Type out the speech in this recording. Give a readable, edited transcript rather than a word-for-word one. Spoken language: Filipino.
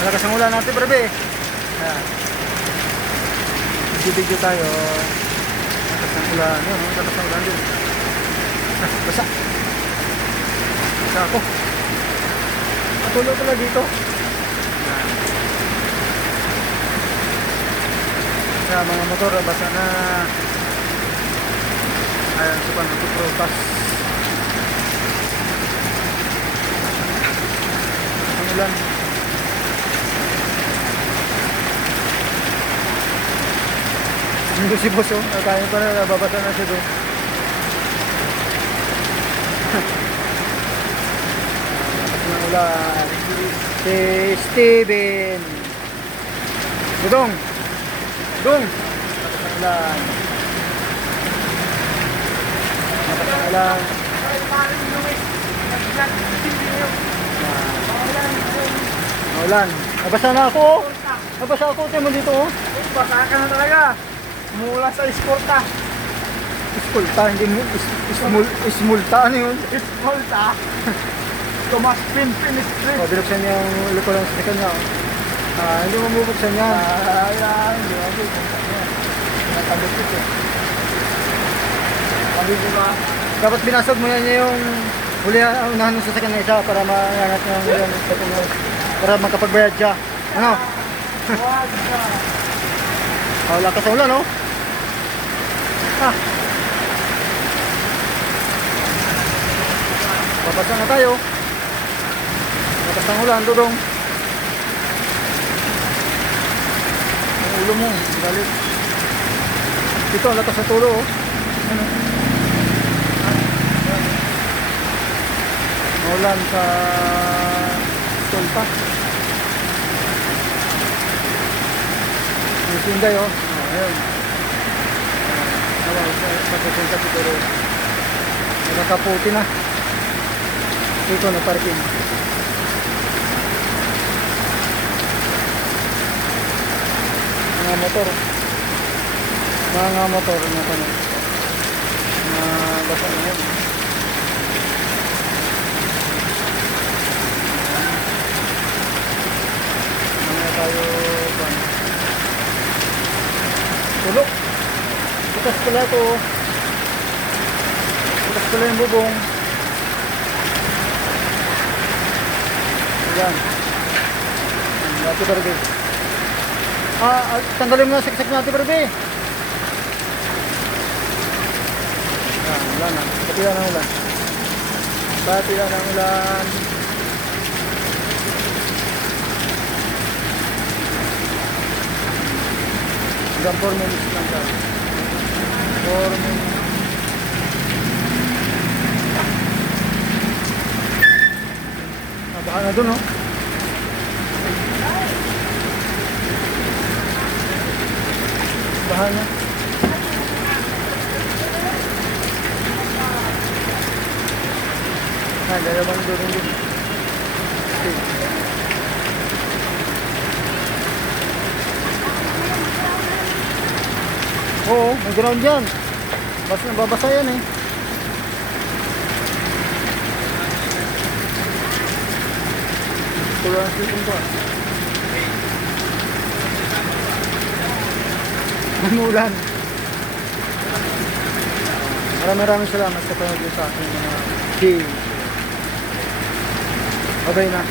Malakas ang ulan natin, brebe. Ayan. Video tayo. Malakas ang ulan. Yun, malakas ang ulan din. Basa. Basa ako. Matulog pala dito. Kaya mga motor, basa na. Ayan, ito pa nagpuprotas. Ang ulan. Hindi si boss, oh. Kaya pa na, nababasa na siya doon. Ang ulan. Si Steven. Dudong. Dudong. Ang ulan. Ang ulan. Ang ulan. Nabasa na ako. Nabasa ako. Tayo mo dito, oh. Basa ka na talaga. Mula sa eskorta. Iskulta, hindi mo. Ismulta. Ano yun? Eskorta. Tomas Pinpin Street. O, binuksan niya yung ulo ko lang sa kanya. Hindi mo mabuksan yan. Ayan. Hindi mo bubuksan yan. Nakabukit eh. Sabi ko ba? Dapat binasog mo yan yung huli unahan mo sa sakyan na isa para maangat ng yan para makapagbayad siya. Ano? Wag ka. Lakas ang ulan, no? Babasa na tayo. Lakas ang ulan, Dudong. Ang ulo mo, galit. Dito, lakas ang tulo, oh. Ano? Ulan sa Tulpa. Yung Sinday, oh. Ayun. Pagkapunta siguro. Nakaputi na. Dito na parking. Mga motor. Mga motor na tanong. Basa na yun. Tayo ban. Tulok. Bukas pala ito. Bukas pala yung bubong. Ayan. Ate Barbie. Tanggalin mo na siksik na Ate Barbie. Ayan, ulan na. Patila ng ulan. Patila ng ulan. Hanggang 4 minutes lang ka. 4 minutes. Baka na dun, oh. Baha na. Dalawang doon din. Okay. Oo, may ground yan. Babasa yan eh. Tuloy ang sleeping ko. Namulan. Maraming salamat sa panood sa aking mga game. Babay na.